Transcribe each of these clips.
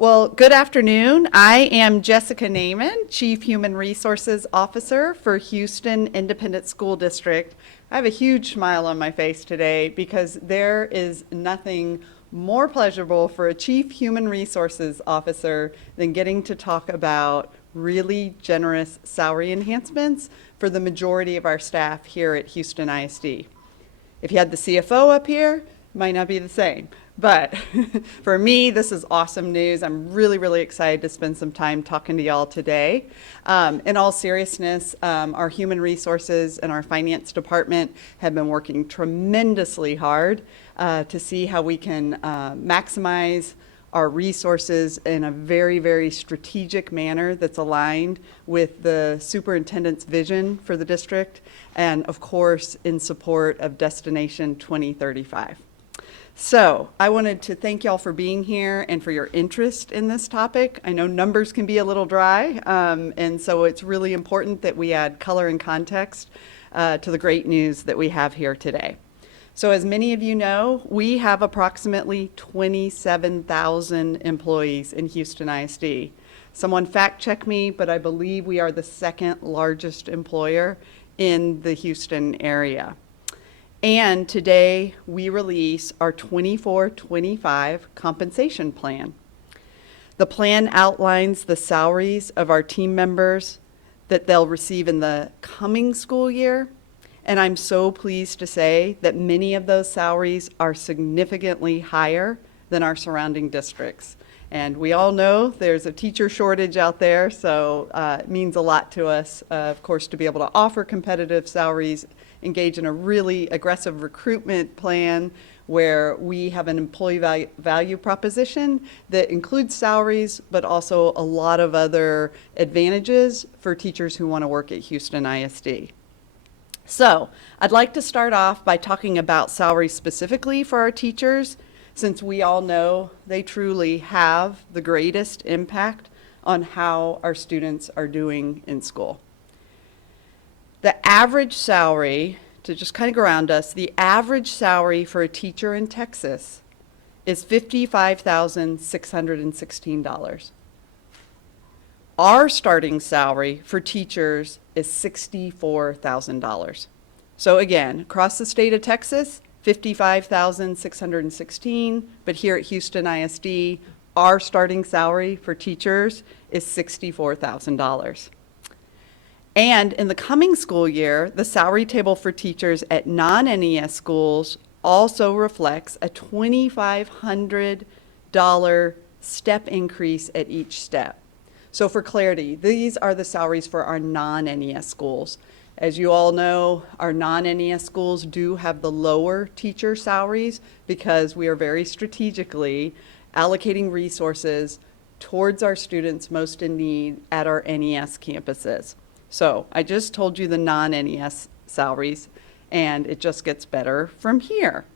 Well, good afternoon. I am Jessica Naiman, Chief Human Resources Officer for Houston Independent School District. I have a huge smile on my face today because there is nothing more pleasurable for a Chief Human Resources Officer than getting to talk about really generous salary enhancements for the majority of our staff here at Houston ISD. If you had the CFO up here, it might not be the same. But for me, this is awesome news. I'm really excited to spend some time talking to y'all today. In all seriousness, our human resources and our finance department have been working tremendously hard to see how we can maximize our resources in a very strategic manner that's aligned with the superintendent's vision for the district and, of course, in support of Destination 2035. So I wanted to thank y'all for being here and for your interest in this topic. I know numbers can be a little dry, and so it's really important that we add color and context to the great news that we have here today. So as many of you know, we have approximately 27,000 employees in Houston ISD. Someone fact check me, but I believe we are the second largest employer in the Houston area. And today we release our 24-25 compensation plan. The plan outlines the salaries of our team members that they'll receive in the coming school year. And I'm so pleased to say that many of those salaries are significantly higher than our surrounding districts. And we all know there's a teacher shortage out there, so it means a lot to us, of course, to be able to offer competitive salaries, engage in a really aggressive recruitment plan where we have an employee value proposition that includes salaries, but also a lot of other advantages for teachers who want to work at Houston ISD. So I'd like to start off by talking about salaries specifically for our teachers, since we all know they truly have the greatest impact on how our students are doing in school. The average salary, to just kind of ground us, the average salary for a teacher in Texas is $55,616. Our starting salary for teachers is $64,000. So again, across the state of Texas, $55,616, but here at Houston ISD, our starting salary for teachers is $64,000. And in the coming school year, the salary table for teachers at non-NES schools also reflects a $2,500 step increase at each step. So for clarity, these are the salaries for our non-NES schools. As you all know, our non-NES schools do have the lower teacher salaries because we are very strategically allocating resources towards our students most in need at our NES campuses. So I just told you the non-NES salaries, and it just gets better from here.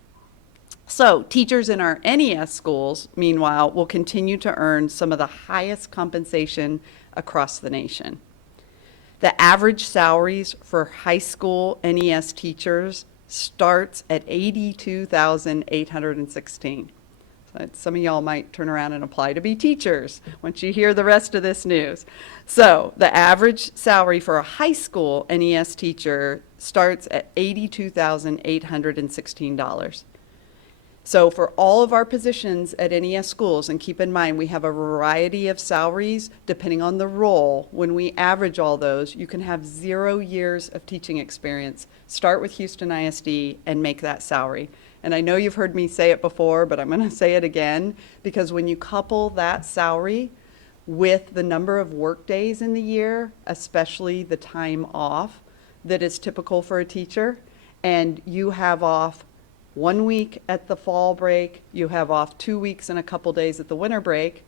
So teachers in our NES schools, meanwhile, will continue to earn some of the highest compensation across the nation. The average salaries for high school NES teachers starts at $82,816. Some of y'all might turn around and apply to be teachers once you hear the rest of this news. So the average salary for a high school NES teacher starts at $82,816. So for all of our positions at NES schools, and keep in mind we have a variety of salaries depending on the role, when we average all those, you can have 0 years of teaching experience, start with Houston ISD, and make that salary. And I know you've heard me say it before, but I'm going to say it again, because when you couple that salary with the number of work days in the year, especially the time off that is typical for a teacher, and you have off 1 week at the fall break, you have off 2 weeks and a couple days at the winter break,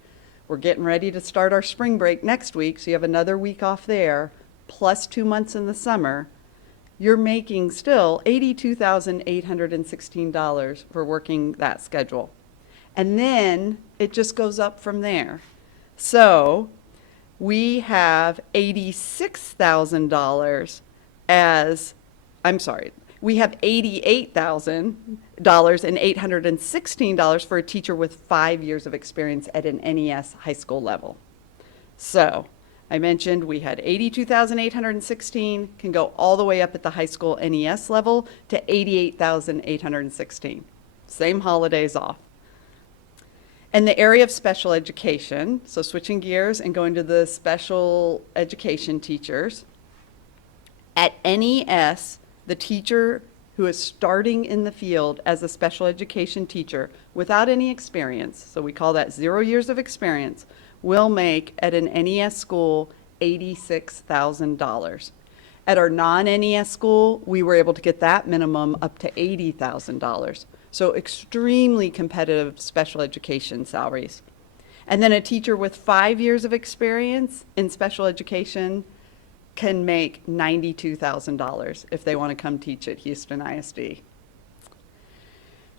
we're getting ready to start our spring break next week, so you have another week off there, plus 2 months in the summer, you're making still $82,816 for working that schedule. And then it just goes up from there. So we have $86,000 as, I'm sorry, We have $88,816 for a teacher with 5 years of experience at an NES high school level. So I mentioned we had 82,816, can go all the way up at the high school NES level to 88,816. Same holidays off. And the area of special education, so switching gears and going to the special education teachers. At NES, the teacher who is starting in the field as a special education teacher without any experience, so we call that 0 years of experience, will make at an NES school $86,000. At our non-NES school, we were able to get that minimum up to $80,000. So extremely competitive special education salaries. And then a teacher with 5 years of experience in special education can make $92,000 if they want to come teach at Houston ISD.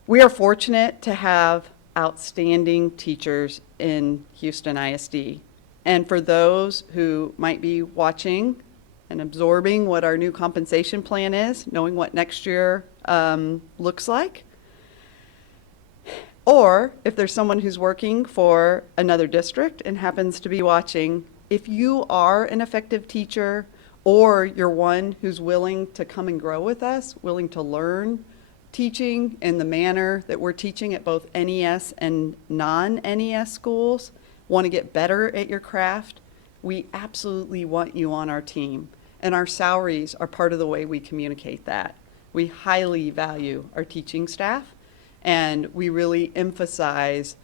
We are fortunate to have outstanding teachers in Houston ISD. And for those who might be watching and absorbing what our new compensation plan is, knowing what next year looks like, or if there's someone who's working for another district and happens to be watching, if you are an effective teacher or you're one who's willing to come and grow with us, willing to learn teaching in the manner that we're teaching at both NES and non-NES schools, want to get better at your craft, we absolutely want you on our team. And our salaries are part of the way we communicate that. We highly value our teaching staff, and we really emphasize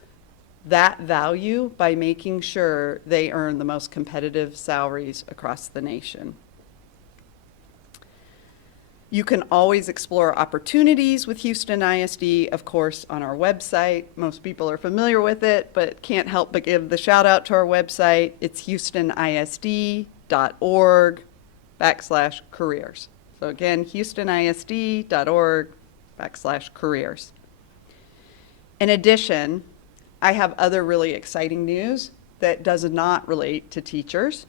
that value by making sure they earn the most competitive salaries across the nation. You can always explore opportunities with Houston ISD, of course, on our website. Most people are familiar with it, but can't help but give the shout out to our website. It's houstonisd.org/careers. So again, houstonisd.org/careers. In addition, I have other really exciting news that does not relate to teachers.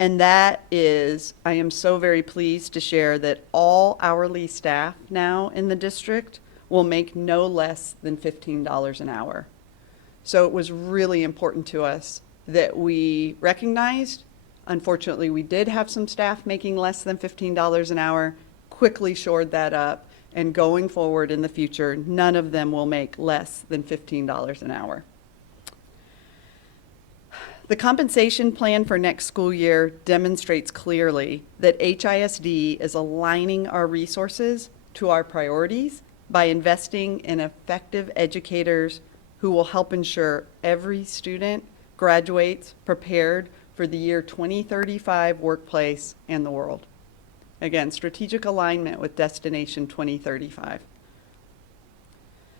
And that is, I am so very pleased to share that all hourly staff now in the district will make no less than $15 an hour. So it was really important to us that we recognized, unfortunately, we did have some staff making less than $15 an hour, quickly shored that up, and going forward in the future, none of them will make less than $15 an hour. The compensation plan for next school year demonstrates clearly that HISD is aligning our resources to our priorities by investing in effective educators who will help ensure every student graduates prepared for the year 2035 workplace and the world. Again, strategic alignment with Destination 2035.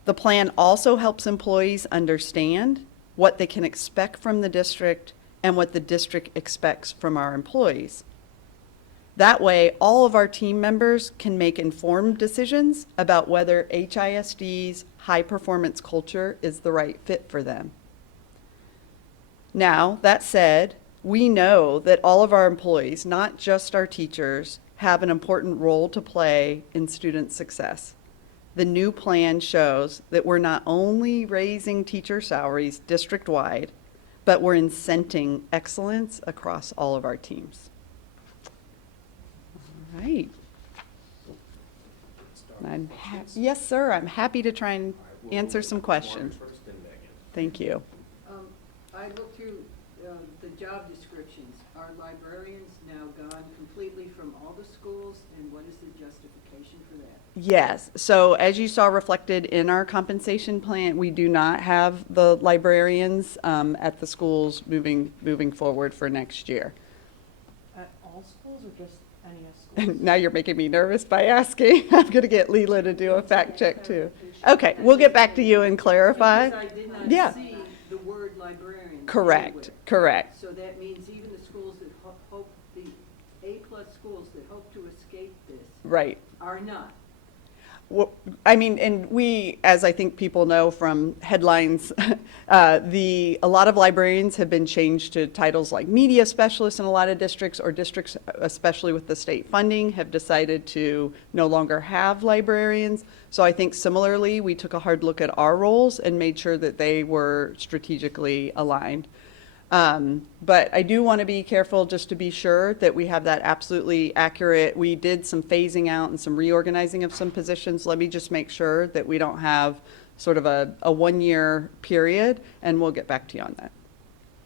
The plan also helps employees understand what they can expect from the district and what the district expects from our employees. That way, all of our team members can make informed decisions about whether HISD's high-performance culture is the right fit for them. Now, that said, we know that all of our employees, not just our teachers, have an important role to play in student success. The new plan shows that we're not only raising teacher salaries district-wide, but we're incenting excellence across all of our teams. All right. Yes, sir. I'm happy to try and answer some questions. Thank you. I looked through the job descriptions. Are librarians now gone completely from all the schools, and what is the justification for that? Yes. So as you saw reflected in our compensation plan, we do not have the librarians at the schools moving forward for next year. At all schools or just NES schools? Now you're making me nervous by asking. I'm going to get Leela to do a fact check too. Okay, we'll get back to you and clarify. Because I did not see the word librarian. Correct, anywhere. correct. So that means even the schools that hope, the A+ schools that hope to escape this Right. are not. I mean, and we, as I think people know from headlines, a lot of librarians have been changed to titles like media specialists in a lot of districts, or districts, especially with the state funding, have decided to no longer have librarians. So I think similarly, we took a hard look at our roles and made sure that they were strategically aligned. But I do want to be careful just to be sure that we have that absolutely accurate. We did some phasing out and some reorganizing of some positions. Let me just make sure that we don't have sort of a 1-year period, and we'll get back to you on that.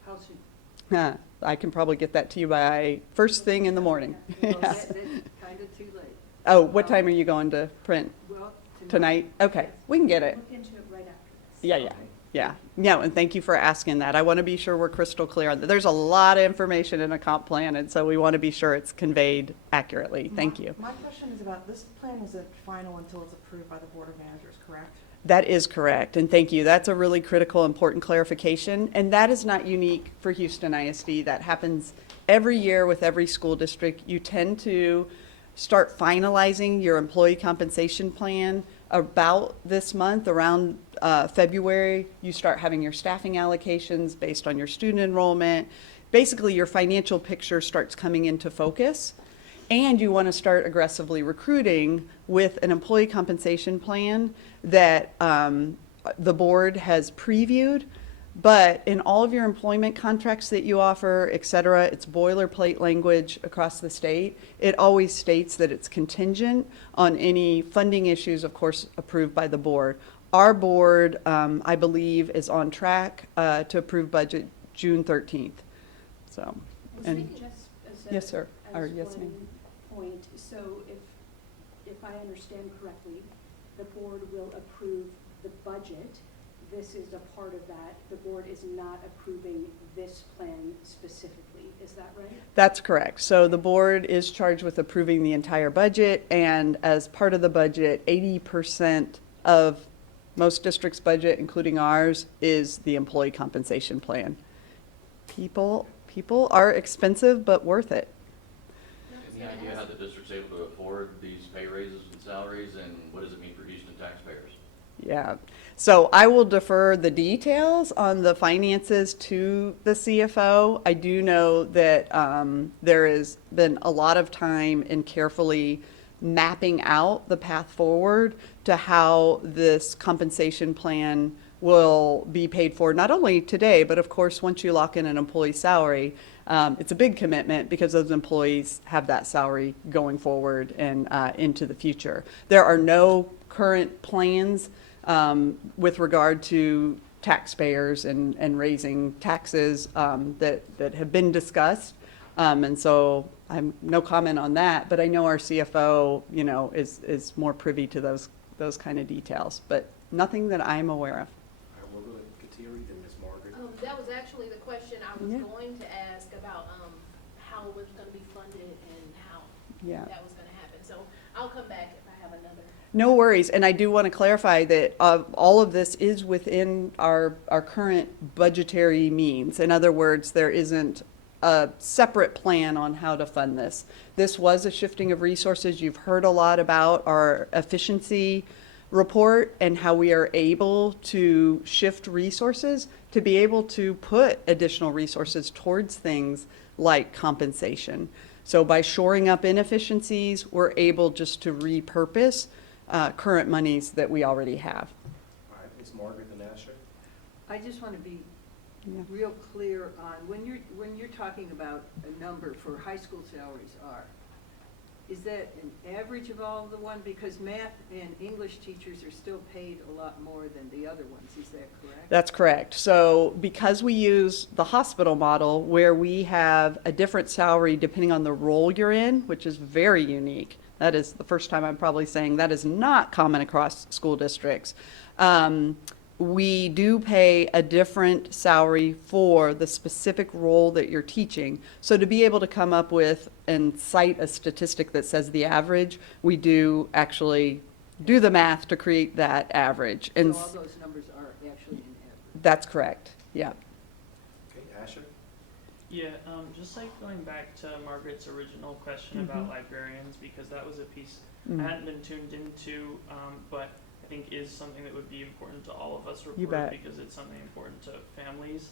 How soon? I can probably get that to you by first thing in the morning. Well, Yeah. that's kind of too late. Oh, what time are you going to print? Well, Tonight? Okay, we can get it. Look into it right after this. Yeah, yeah, yeah. Yeah, and thank you for asking that. I want to be sure we're crystal clear on that. There's a lot of information in a comp plan, and so we want to be sure it's conveyed accurately. Thank you. My question is about, this plan isn't final until it's approved by the Board of Managers, correct? That is correct, and thank you. That's a really critical, important clarification, and that is not unique for Houston ISD. That happens every year with every school district. You tend to start finalizing your employee compensation plan about this month, around February. You start having your staffing allocations based on your student enrollment. Basically, your financial picture starts coming into focus, and you want to start aggressively recruiting with an employee compensation plan that the board has previewed. But in all of your employment contracts that you offer, et cetera, it's boilerplate language across the state. It always states that it's contingent on any funding issues, of course, approved by the board. Our board, I believe, is on track to approve budget June 13th. So, and Just as yes, sir. Or as yes, ma'am. one point, so if I understand correctly, the board will approve the budget. This is a part of that. The board is not approving this plan specifically. Is that right? That's correct. So the board is charged with approving the entire budget, and as part of the budget, 80% of most districts' budget, including ours, is the employee compensation plan. People are expensive, but worth it. Any idea how the district's able to afford these pay raises and salaries, and what does it mean for Houston taxpayers? Yeah. So I will defer the details on the finances to the CFO. I do know that there has been a lot of time in carefully mapping out the path forward to how this compensation plan will be paid for, not only today, but of course, once you lock in an employee salary, it's a big commitment because those employees have that salary going forward and into the future. There are no current plans with regard to taxpayers and raising taxes that have been discussed. And so I'm no comment on that, but I know our CFO, is more privy to those kind of details, but nothing that I'm aware of. All right, we'll go to Kateri, then Ms. Margaret. That was actually the question I was Yeah. going to ask about, how it was gonna be funded and how Yeah. that was gonna happen. So I'll come back if I have another. No worries, and I do want to clarify that all of this is within our current budgetary means. In other words, there isn't a separate plan on how to fund this. This was a shifting of resources. You've heard a lot about our efficiency report and how we are able to shift resources to be able to put additional resources towards things like compensation. So by shoring up inefficiencies, we're able just to repurpose current monies that we already have. All right, Ms. Margaret, then Asher. I just want to be Yeah. real clear on, when you're talking about a number for high school salaries is that an average of all of the one? Because math and English teachers are still paid a lot more than the other ones, is that correct? That's correct. So because we use the hospital model where we have a different salary depending on the role you're in, which is very unique. That is the first time I'm probably saying that is not common across school districts. We do pay a different salary for the specific role that you're teaching. So to be able to come up with and cite a statistic that says the average, we do actually do the math to create that average. So And all those numbers are actually in average? that's correct, yeah. Okay, Asher. Yeah, just like going back to Margaret's original question about librarians, because that was a piece I hadn't been tuned into, but I think is something that would be important to all of us You report bet. because it's something important to families.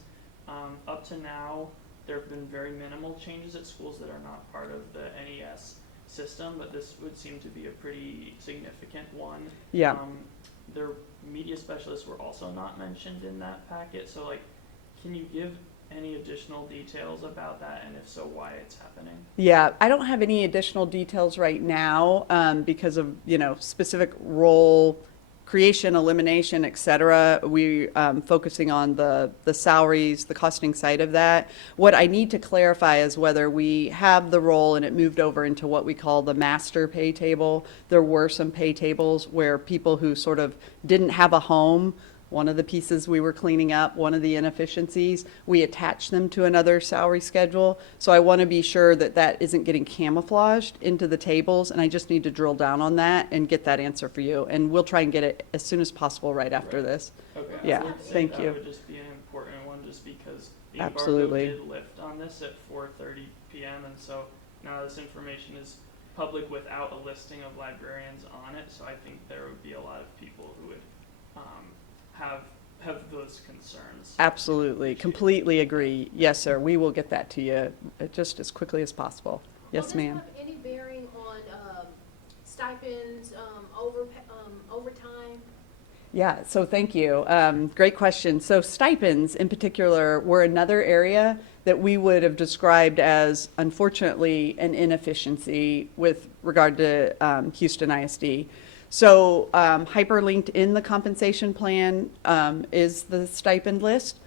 Up to now, there have been very minimal changes at schools that are not part of the NES system, but this would seem to be a pretty significant one. Yeah. Their media specialists were also not mentioned in that packet, so like, can you give any additional details about that, and if so, why it's happening? Yeah, I don't have any additional details right now because of, specific role creation, elimination, et cetera. We focusing on the salaries, the costing side of that. What I need to clarify is whether we have the role and it moved over into what we call the master pay table. There were some pay tables where people who sort of didn't have a home, one of the pieces we were cleaning up, one of the inefficiencies, we attached them to another salary schedule. So I want to be sure that that isn't getting camouflaged into the tables, and I just need to drill down on that and get that answer for you. And we'll try and get it as soon as possible right after Right. this. Okay. Yeah, I would say thank that you. would just be an important one, just because the embargo Absolutely. did lift on this at 4:30 p.m. and so now this information is public without a listing of librarians on it. So I think there would be a lot of people who would have those concerns. Absolutely, completely agree. Yes, sir, we will get that to you just as quickly as possible. Yes, ma'am. Will this have any bearing on stipends, overtime? Yeah, so thank you. Great question. So stipends in particular were another area that we would have described as, unfortunately, an inefficiency with regard to Houston ISD. So hyperlinked in the compensation plan is the stipend list.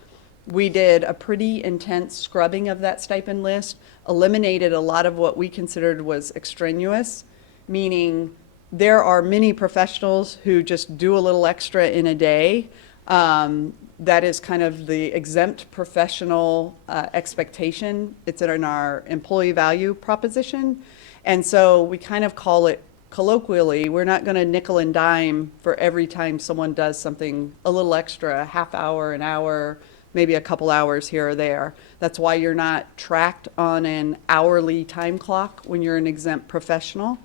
We did a pretty intense scrubbing of that stipend list, eliminated a lot of what we considered was extraneous, meaning there are many professionals who just do a little extra in a day. That is kind of the exempt professional expectation. It's in our employee value proposition. And so we kind of call it colloquially, we're not going to nickel and dime for every time someone does something a little extra, a half hour, an hour, maybe a couple hours here or there. That's why you're not tracked on an hourly time clock when you're an exempt professional.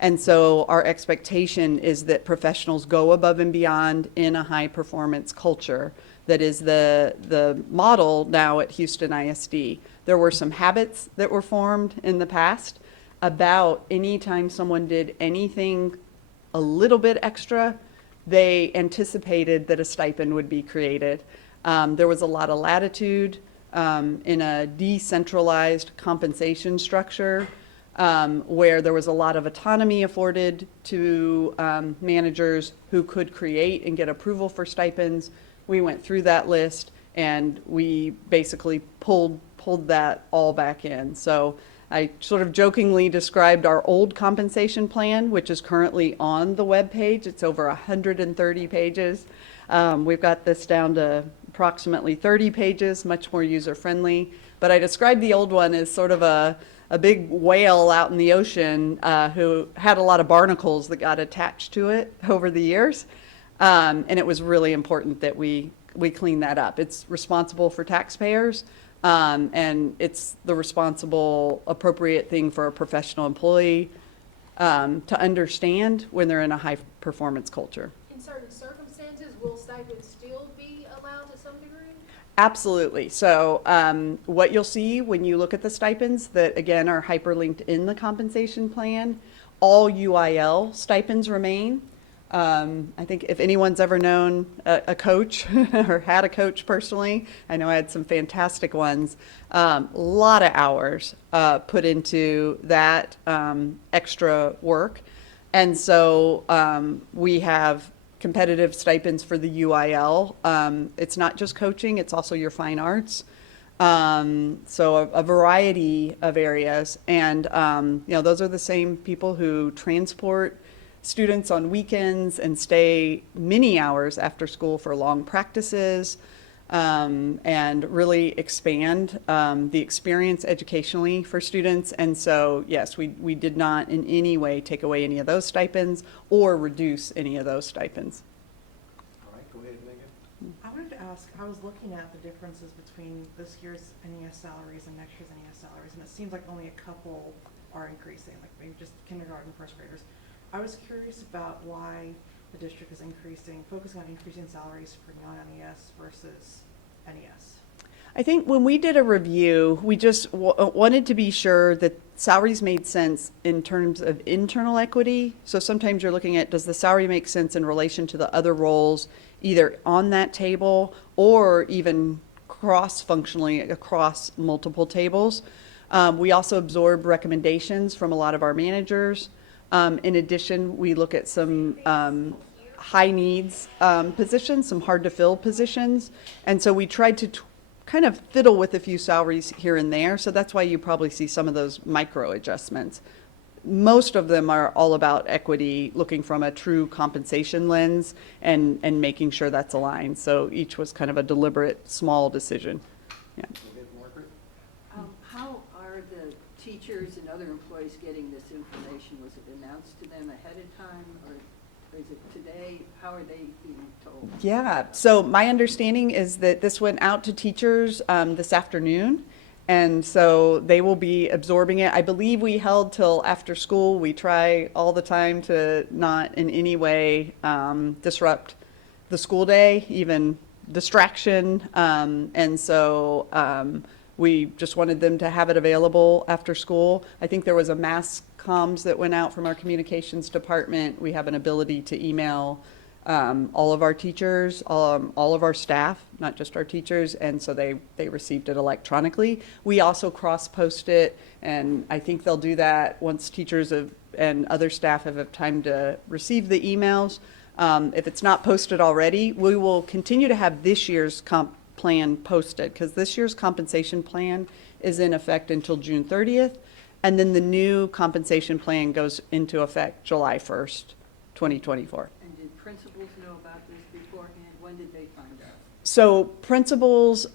And so our expectation is that professionals go above and beyond in a high performance culture. That is the model now at Houston ISD. There were some habits that were formed in the past about anytime someone did anything a little bit extra, they anticipated that a stipend would be created. There was a lot of latitude in a decentralized compensation structure where there was a lot of autonomy afforded to managers who could create and get approval for stipends. We went through that list and we basically pulled that all back in. So I sort of jokingly described our old compensation plan, which is currently on the web page. It's over 130 pages. We've got this down to approximately 30 pages, much more user-friendly. But I described the old one as sort of a big whale out in the ocean who had a lot of barnacles that got attached to it over the years. And it was really important that we clean that up. It's responsible for taxpayers. And it's the responsible, appropriate thing for a professional employee to understand when they're in a high-performance culture. In certain circumstances, will stipends still be allowed to some degree? Absolutely. So what you'll see when you look at the stipends that, again, are hyperlinked in the compensation plan, all UIL stipends remain. I think if anyone's ever known a coach or had a coach personally, I know I had some fantastic ones, a lot of hours put into that extra work. And so we have competitive stipends for the UIL. It's not just coaching, it's also your fine arts. So a variety of areas. And, those are the same people who transport students on weekends and stay many hours after school for long practices and really expand the experience educationally for students. And so, yes, we did not in any way take away any of those stipends or reduce any of those stipends. All right, go ahead, Megan. I wanted to ask ask, I was looking at the differences between this year's NES salaries and next year's NES salaries, and it seems like only a couple are increasing, like maybe just kindergarten, first graders. I was curious about why the district is focusing on increasing salaries for non-NES versus NES. I think when we did a review, we just wanted to be sure that salaries made sense in terms of internal equity. So sometimes you're looking at, does the salary make sense in relation to the other roles, either on that table or even cross-functionally across multiple tables. We also absorb recommendations from a lot of our managers. In addition, we look at some high needs positions, some hard to fill positions. And so we tried to kind of fiddle with a few salaries here and there. So that's why you probably see some of those micro adjustments. Most of them are all about equity, looking from a true compensation lens and making sure that's aligned. So each was kind of a deliberate, small decision. Yeah. Okay, Margaret? How are the teachers and other employees getting this information? Was it announced to them ahead of time, or is it today? How are they being told? Yeah, so my understanding is that this went out to teachers this afternoon, and so they will be absorbing it. I believe we held till after school. We try all the time to not in any way disrupt the school day, even distraction, and so we just wanted them to have it available after school. I think there was a mass comms that went out from our communications department. We have an ability to email all of our teachers, all of our staff, not just our teachers, and so they received it electronically. We also cross-post it, and I think they'll do that once teachers and other staff have had time to receive the emails. If it's not posted already, we will continue to have this year's comp plan posted, because this year's compensation plan is in effect until June 30th, and then the new compensation plan goes into effect July 1st, 2024. And did principals know about this beforehand? When did they find out? So principals,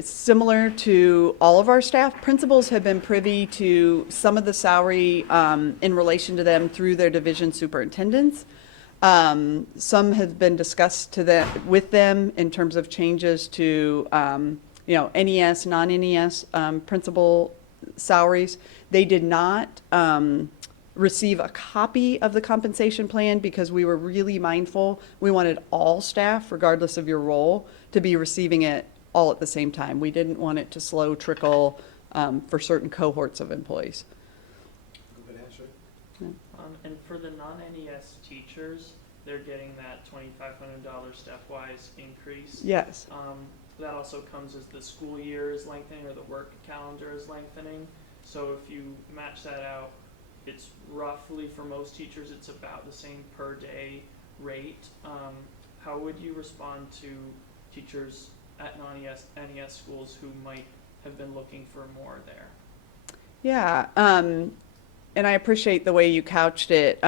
similar to all of our staff, principals have been privy to some of the salary in relation to them through their division superintendents. Some have been discussed with them in terms of changes to, NES, non-NES principal salaries. They did not receive a copy of the compensation plan because we were really mindful. We wanted all staff, regardless of your role, to be receiving it all at the same time. We didn't want it to slow trickle for certain cohorts of employees. Go ahead, Ashley. And for the non-NES teachers, they're getting that $2,500 stepwise increase. Yes. That also comes as the school year is lengthening or the work calendar is lengthening. So if you match that out, it's roughly, for most teachers, it's about the same per day rate. How would you respond to teachers at non-NES schools who might have been looking for more there? Yeah, and I appreciate the way you couched it.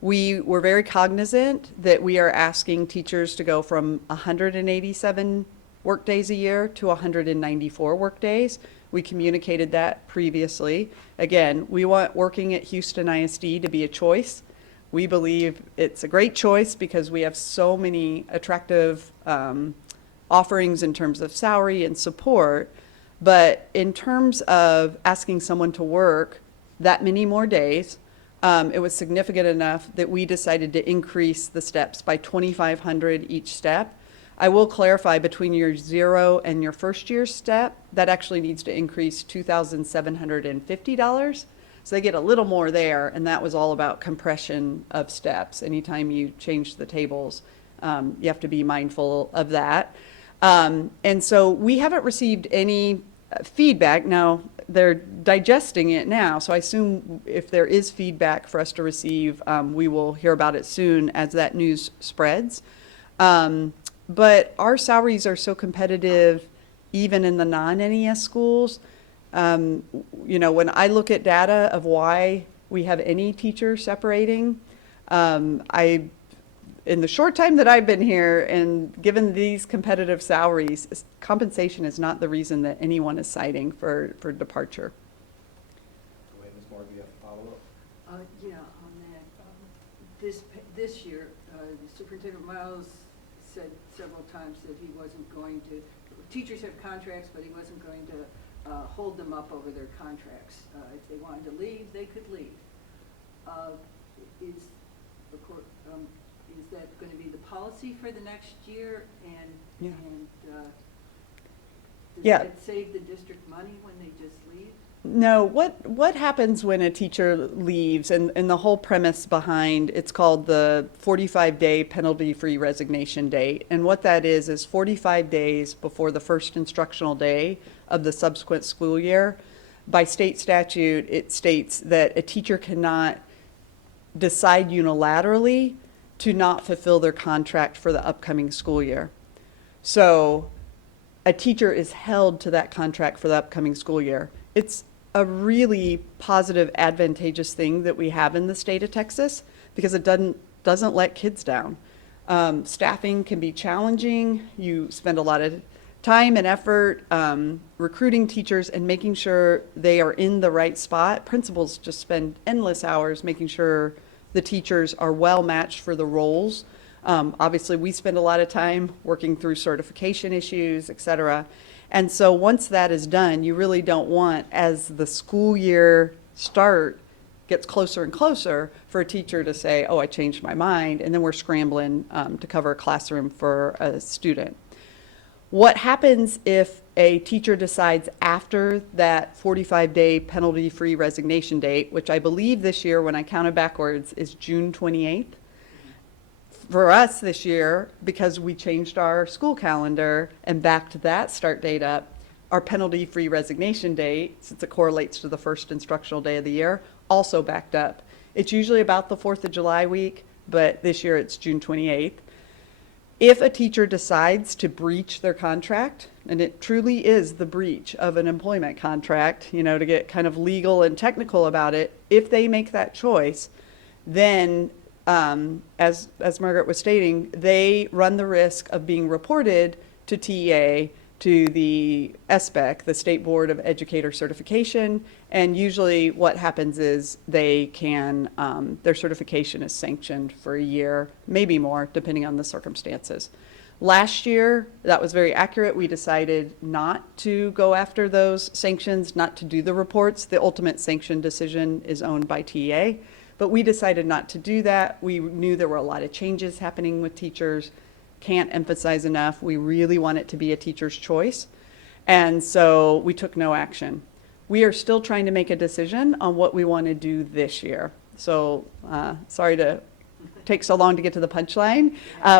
We were very cognizant that we are asking teachers to go from 187 work days a year to 194 work days. We communicated that previously. Again, we want working at Houston ISD to be a choice. We believe it's a great choice because we have so many attractive offerings in terms of salary and support. But in terms of asking someone to work that many more days, it was significant enough that we decided to increase the steps by 2,500 each step. I will clarify, between your 0 and your first year step, that actually needs to increase $2,750. So they get a little more there, and that was all about compression of steps. Anytime you change the tables, you have to be mindful of that. And so we haven't received any feedback. Now, they're digesting it now, so I assume if there is feedback for us to receive, we will hear about it soon as that news spreads. But our salaries are so competitive, even in the non-NES schools. When I look at data of why we have any teacher separating, in the short time that I've been here, and given these competitive salaries, compensation is not the reason that anyone is citing for departure. Go ahead, Ms. Margaret, you have a follow-up? On that, this year, Superintendent Miles said several times that he wasn't going to, teachers have contracts, but he wasn't going to hold them up over their contracts. If they wanted to leave, they could leave. Is that going to be the policy for the next year? Yeah. Does Yeah. that save the district money when they just leave? No, what happens when a teacher leaves, and the whole premise behind it's called the 45-day penalty-free resignation date. And what that is 45 days before the first instructional day of the subsequent school year. By state statute, it states that a teacher cannot decide unilaterally to not fulfill their contract for the upcoming school year. So a teacher is held to that contract for the upcoming school year. It's a really positive, advantageous thing that we have in the state of Texas because it doesn't let kids down. Staffing can be challenging. You spend a lot of time and effort recruiting teachers and making sure they are in the right spot. Principals just spend endless hours making sure the teachers are well matched for the roles. Obviously, we spend a lot of time working through certification issues, et cetera. And so once that is done, you really don't want, as the school year gets closer and closer, for a teacher to say, oh, I changed my mind, and then we're scrambling to cover a classroom for a student. What happens if a teacher decides after that 45-day penalty-free resignation date, which I believe this year, when I counted backwards, is June 28th? For us this year, because we changed our school calendar and backed that start date up, our penalty-free resignation date, since it correlates to the first instructional day of the year, also backed up. It's usually about the 4th of July week, but this year it's June 28th. If a teacher decides to breach their contract, and it truly is the breach of an employment contract, to get kind of legal and technical about it, if they make that choice, then as Margaret was stating, they run the risk of being reported to TEA, to the SBEC, the State Board of Educator Certification, and usually what happens is they can, their certification is sanctioned for a year, maybe more, depending on the circumstances. Last year, that was very accurate. We decided not to go after those sanctions, not to do the reports. The ultimate sanction decision is owned by TEA. But we decided not to do that. We knew there were a lot of changes happening with teachers. Can't emphasize enough, we really want it to be a teacher's choice. And so we took no action. We are still trying to make a decision on what we want to do this year. So sorry to take so long to get to the punchline.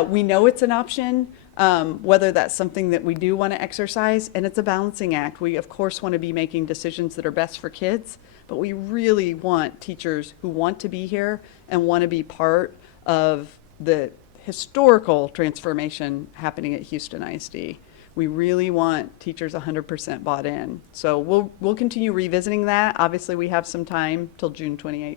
We know it's an option, whether that's something that we do want to exercise, and it's a balancing act. We, of course, want to be making decisions that are best for kids, but we really want teachers who want to be here and want to be part of the historical transformation happening at Houston ISD. We really want teachers 100% bought in. So we'll continue revisiting that. Obviously, we have some time till June 28th.